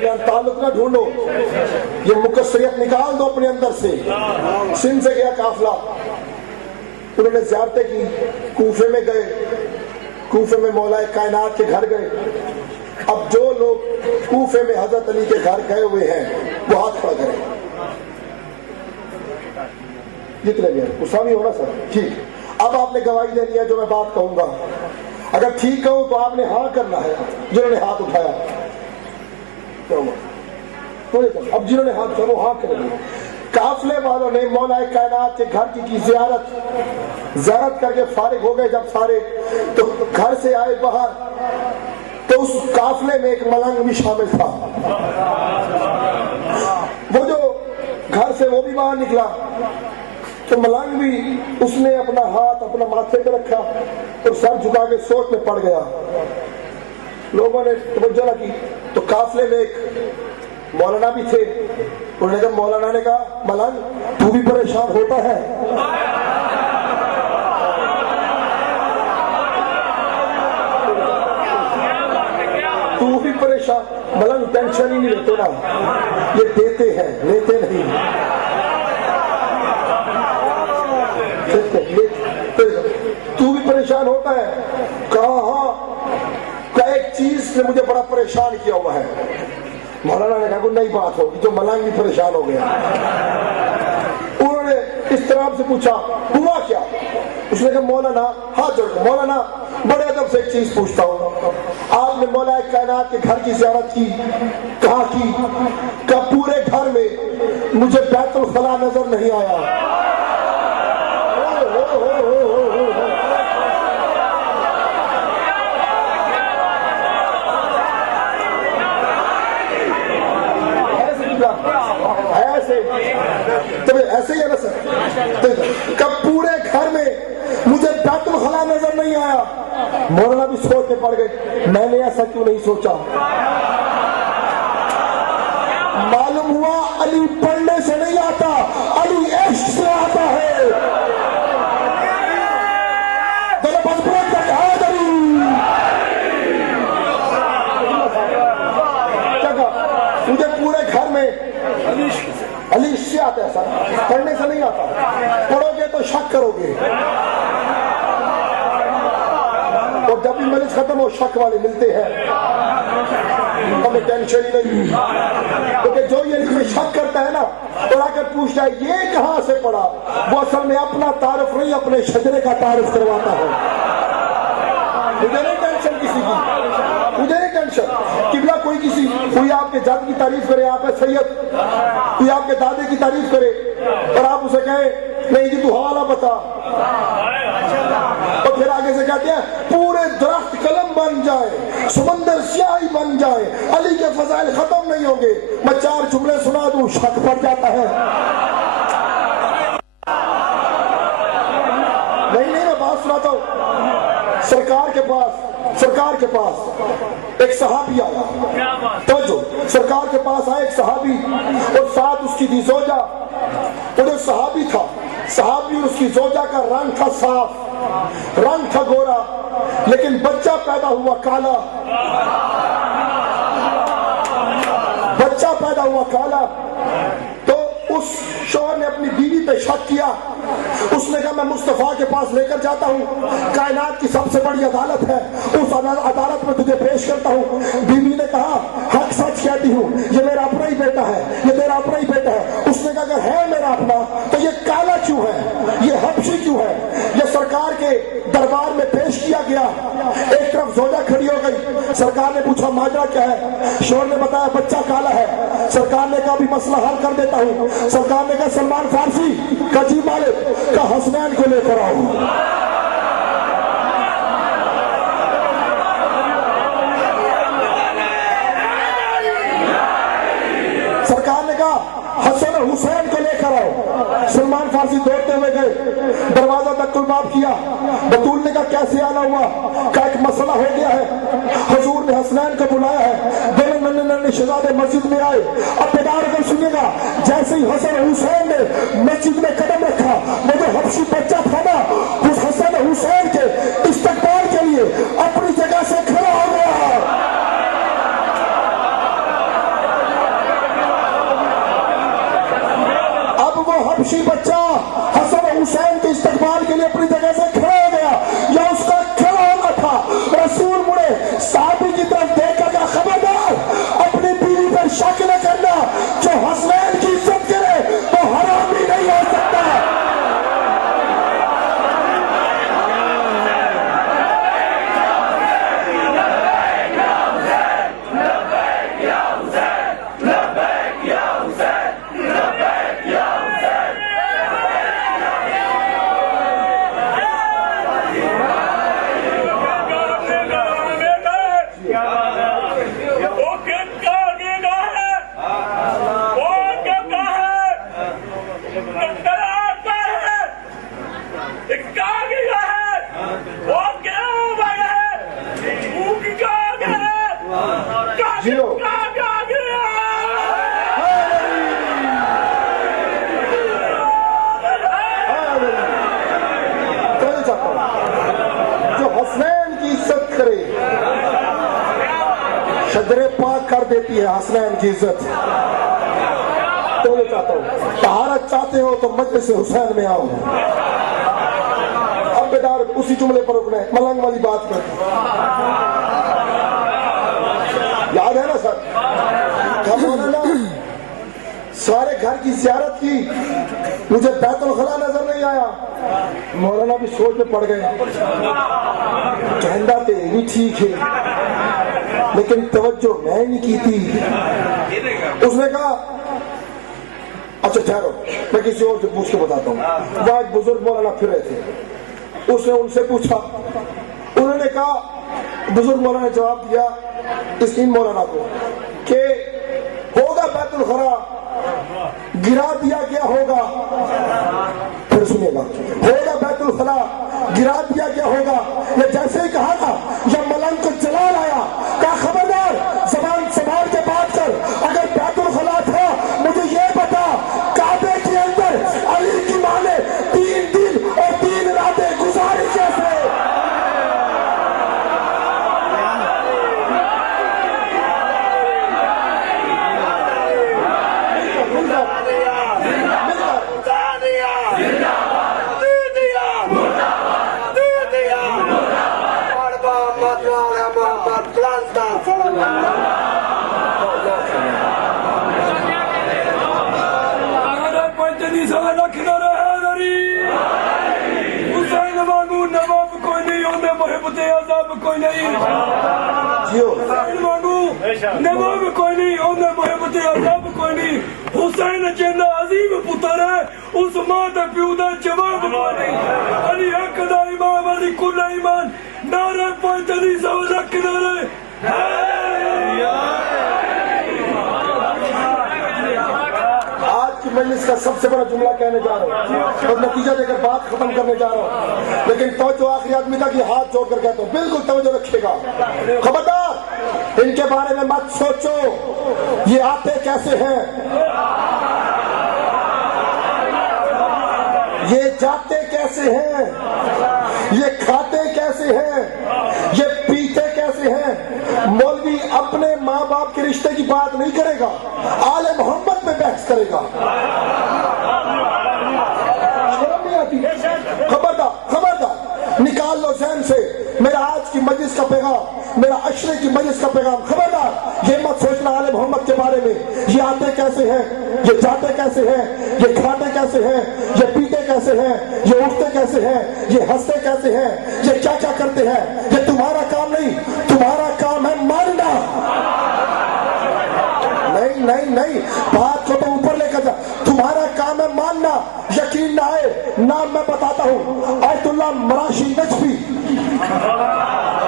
درمیان تعلق نہ ڈھونڈو، یہ مکثریت نکال دو اپنے اندر سے۔ سندھ سے گیا قافلہ، انہوں نے زیارتیں کی، کوفے میں گئے، کوفے میں مولا کائنات کے گھر گئے۔ اب جو لوگ کوفے میں حضرت علی کے گھر گئے ہوئے ہیں وہ ہاتھ کھڑا کریں، جتنے بھی ہیں۔ اسامی ہونا سر ٹھیک؟ اب آپ نے گواہی دینی ہے جو میں بات کہوں گا، اگر ٹھیک کہوں تو آپ نے ہاں کرنا ہے۔ جنہوں نے ہاتھ اٹھایا، اب جنہوں نے ہاتھ اٹھایا وہ ہاں کریں گے۔ قافلے والوں نے مولا کائنات کے گھر کی زیارت کر کے فارغ ہو گئے جب سارے، تو گھر سے آئے باہر تو اس قافلے میں ایک ملنگ بھی شامل تھا۔ وہ جو گھر سے وہ بھی باہر نکلا تو ملنگ بھی، اس نے اپنا ہاتھ اپنا ماتھے پہ رکھا اور سر جھکا کے سوچ میں پڑ گیا۔ لوگوں نے توجہ نہ کی تو قافلے میں ایک مولانا بھی تھے، انہوں نے کہا، مولانا نے کہا، ملنگ تو بھی پریشان ہوتا ہے؟ تو بھی پریشان؟ ملنگ ٹینشن ہی نہیں لیتے نا، یہ دیتے ہیں لیتے نہیں۔ تو بھی پریشان ہوتا ہے؟ کہا ہاں، ایک چیز نے مجھے بڑا پریشان کیا ہوا ہے۔ مولانا نے کہا کوئی نئی بات ہوگی، جو ملنگ بھی پریشان ہو گیا۔ انہوں نے اس طرح سے پوچھا ہوا کیا؟ اس نے کہا مولانا، ہاتھ جوڑ کے، مولانا بڑے ادب سے ایک چیز پوچھتا ہوں، آپ نے مولا کائنات کے گھر کی زیارت کی، کہاں کی؟ کہ پورے گھر میں مجھے بیت الخلا نظر نہیں آیا۔ ایسے ہی ہے نا سر؟ کب پورے گھر میں مجھے بیت الخلا نظر نہیں آیا؟ مولانا بھی سوچ کے پڑ گئے، میں نے ایسا کیوں نہیں سوچا؟ معلوم ہوا علی پڑھنے سے نہیں آتا، علی عشق سے آتا ہے۔ مجھے پورے گھر میں علی سے آتا ہے سر، پڑھنے سے نہیں آتا۔ پڑھو گے تو شک کرو گے، اور جب بھی مجلس ختم ہو شک والے ملتے ہیں، ہمیں ٹینشن ہی نہیں، کیونکہ جو یہ اس میں شک کرتا ہے نا اور آ کر پوچھتا ہے یہ کہاں سے پڑھا، وہ اصل میں اپنا تعارف نہیں اپنے شجرے کا تعارف کرواتا ہے۔ مجھے نہیں ٹینشن کسی کی، مجھے نہیں ٹینشن قبلہ کوئی آپ کے جد کی تعریف کرے، آپ ہے سید، کوئی آپ کے دادے کی تعریف کرے اور آپ اسے کہیں نہیں جی تو حوالہ بتا، اور پھر آگے سے کہتے ہیں پورے درخت قلم بن جائے، سمندر سیاہی بن جائے، علی کے فضائل ختم نہیں ہوں گے۔ میں 4 جملے سنا دوں، شک پڑ جاتا ہے۔ نہیں میں بات سناتا ہوں۔ سرکار کے پاس ایک صحابی آیا، توجہ، سرکار کے پاس آیا ایک صحابی اور ساتھ اس کی تھی زوجہ، اور جو صحابی تھا، صحابی اور اس کی زوجہ کا رنگ تھا صاف، رنگ تھا گورا، لیکن بچہ پیدا ہوا کالا، بچہ پیدا ہوا کالا۔ تو اس شوہر نے اپنی بیوی پہ شک کیا، اس نے کہا میں مصطفیٰ کے پاس لے کر جاتا ہوں، کائنات کی سب سے بڑی عدالت ہے، اس عدالت میں تجھے پیش کرتا ہوں۔ بیوی نے کہا حق سچ کہتی ہوں، یہ میرا اپنا ہی بیٹا ہے، یہ تیرا اپنا ہی بیٹا ہے۔ اس نے کہا اگر ہے میرا اپنا تو یہ کالا کیوں ہے، یہ حبشی کیوں ہے؟ یہ سرکار کے دربار میں پیش کیا گیا، ایک طرف زوجہ کھڑی ہو گئی، سرکار نے پوچھا ماجرا کیا ہے؟ شوہر نے بتایا بچہ کالا ہے۔ سرکار نے کہا بھی مسئلہ حل کر دیتا ہوں۔ سرکار نے کہا سلمان فارسی کا جی مالک کا حسنین کو لے کر آؤ۔ سرکار نے کہا حسن حسین کو لے کر آؤ۔ سلمان فارسی دوڑتے ہوئے گئے، دروازہ تک الباب کیا، بطول نے کہا کیسے آنا ہوا؟ کہا ایک مسئلہ ہو گیا ہے، حضور نے حسنین کو بلایا ہے، دونوں ننھے شہزادے مسجد میں آئے۔ اب بیدار کر سنیے گا، جیسے ہی حسن حسین نے مسجد میں قدم رکھا، وہ جو حبشی بچہ تھا نا، اس حسن حسین کے استقبال کے لیے اپنی جگہ سے کھڑا ہو گیا۔ حبشی بچہ حسن حسین کے استقبال کے لیے اپنی جگہ سے کھڑا ہو گیا یا اس کا کھڑا ہونا تھا؟ رسول مڑے صحابی کی طرف دیکھ کر کہا خبردار اپنی بیوی پر شک نہ کرنا، جو حسنین کی عزت کرے وہ حرامی نہیں ہو سکتا۔ شجرے پاک کر دیتی ہے حسنین کی عزت۔ تو یہ چاہتا ہوں طہارت چاہتے ہو تو مجلس حسین میں آؤ۔ اب بیدار اسی جملے پر رکنے ملنگ والی بات کرتے یاد ہے نا سر؟ مولانا سارے گھر کی زیارت کی، مجھے بیت الخلا نظر نہیں آیا۔ مولانا بھی سوچ میں پڑ گئے، کہندہ تے بھی ٹھیک ہے لیکن توجہ میں نہیں کی تھی۔ اس نے کہا اچھا ٹھہرو میں کسی اور سے پوچھ کے بتاتا ہوں۔ وہاں ایک بزرگ مولانا پھر رہے تھے، اس نے ان سے پوچھا، انہوں نے کہا بزرگ مولانا نے جواب دیا اسکین مولانا کو کہ ہوگا بیت الخلا گرا دیا گیا ہوگا، پھر سنیے گا، ہوگا بیت الخلا گرا دیا گیا ہوگا۔ یہ جیسے ہی کہا تھا یا ملنگ کو جلال آیا، کہا خبردار زبان سنبھال کے بات کر، اگر بیت الخلا تھا مجھے یہ بتا کعبے کے اندر علی کی ماں نے 3 دن اور 3 راتیں گزاری کیسے؟ کوئی نہیں نواب کوئی نہیں انہیں محبت عذاب کوئی نہیں۔ حسین جینا عظیم پتر ہے، اس ماں دا پیو دا جواب کوئی نہیں۔ علی حق دا امام علی کل ایمان، نعرہ پنجتنی سو لکھ نعرہ مجلس کا سب سے بڑا جملہ کہنے جا رہا ہوں اور نتیجہ دے کر بات ختم کرنے جا رہا ہوں، لیکن توجہ آخری آدمی تک یہ ہاتھ جوڑ کر کہتا ہوں بالکل توجہ رکھیے گا۔ خبردار ان کے بارے میں مت سوچو یہ آتے کیسے ہیں، یہ جاتے کیسے ہیں، یہ کھاتے کیسے ہیں، یہ پیتے کیسے ہیں۔ مولوی اپنے ماں باپ کے رشتے کی بات نہیں کرے گا، آل محمد میں بحث کرے گا۔ خبردار نکال لو ذہن سے میرا آج کی مجلس کا پیغام، میرا عشرے کی مجلس کا پیغام۔ خبردار یہ مت سوچنا آل محمد کے بارے میں یہ آتے کیسے ہیں، یہ جاتے کیسے ہیں، یہ کھاتے کیسے ہیں، یہ پیتے کیسے ہیں، یہ اٹھتے کیسے ہیں، یہ ہنستے کیسے ہیں، یہ کیا کیا کرتے ہیں۔ یہ تمہارا کام نہیں، تمہارا کام ہے ماننا۔ نہیں بات کو تو اوپر لے کر جا، تمہارا کام ہے ماننا۔ یقین نہ آئے نام میں بتاتا ہوں، آیت اللہ مراشی نجفی،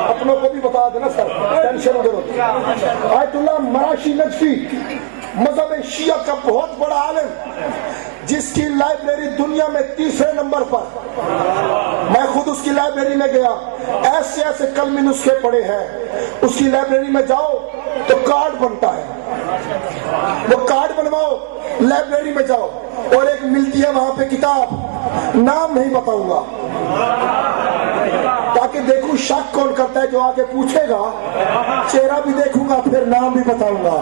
اپنوں کو بھی بتا دینا سر ٹینشن ہو گئی۔ آیت اللہ مراشی نجفی مذہب شیعہ کا بہت بڑا عالم، جس کی لائبریری دنیا میں 3رے نمبر پر، میں خود اس کی لائبریری میں گیا، ایسے ایسے کلمی نسخے پڑے ہیں۔ اس کی لائبریری میں جاؤ تو کارڈ بنتا ہے، وہ کارڈ بنواؤ، لائبریری میں جاؤ اور ایک ملتی ہے وہاں پہ کتاب، نام نہیں بتاؤں گا تاکہ دیکھوں شک کون کرتا ہے، جو آگے پوچھے گا چہرہ بھی دیکھوں گا پھر نام بھی بتاؤں گا۔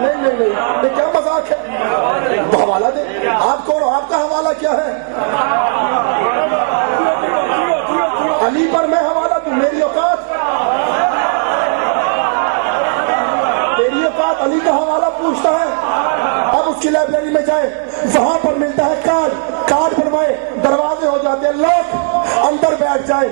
نہیں یہ کیا حوالہ دے. آپ کون ہو؟ آپ کا حوالہ کیا ہے؟ علی پر میں حوالہ دوں؟ میری اوقات علی کا حوالہ پوچھتا ہے. اب اس کی لائبریری میں جائے, وہاں پر ملتا ہے کارڈ بنوائے, دروازے ہو جاتے ہیں لاک, اندر بیٹھ جائے,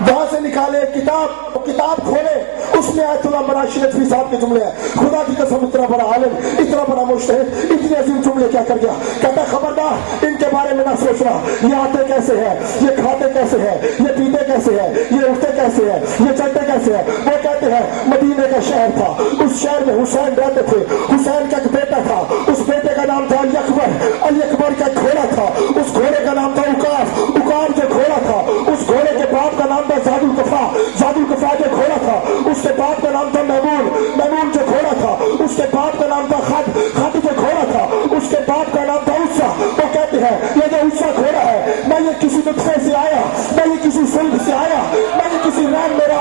وہاں سے نکالے کتاب کھولے, اس میں آیت اللہ مناشی نقوی صاحب کے جملے ہیں. خدا کی قسم اتنا بڑا عالم, اتنا بڑا مجتہد, اتنے عظیم جملے کیا کر گیا. کہتا ہے خبردار ان کے بارے میں نہ سوچنا, یہ آتے کیسے ہیں, یہ کھاتے کیسے ہیں, یہ پیتے کیسے ہیں, یہ اٹھتے کیسے ہیں, یہ چلتے کیسے ہیں. وہ کہتے ہیں مدینے کا شہر تھا, اس شہر میں حسین رہتے تھے, حسین کا ایک بیٹا تھا, اس بیٹے کا نام تھا علی اکبر کا ایک گھوڑا تھا, اس گھوڑے کا نام تھا اکاب جو گھوڑا تھا, اس گھوڑے کے باپ کا نام تھا زادالکفا جو گھوڑا تھا, اس کے باپ کا نام تھا میمون جو گھوڑا تھا, اس کے باپ کا نام تھا خد جو گھوڑا تھا, اس کے باپ کا نام تھا عصا. وہ کہتے ہیں یہ جو عصا گھوڑا ہے, نہ یہ کسی نطفے سے آیا, نہ یہ کسی سلب سے آیا, نہ یہ کسی رحم میرا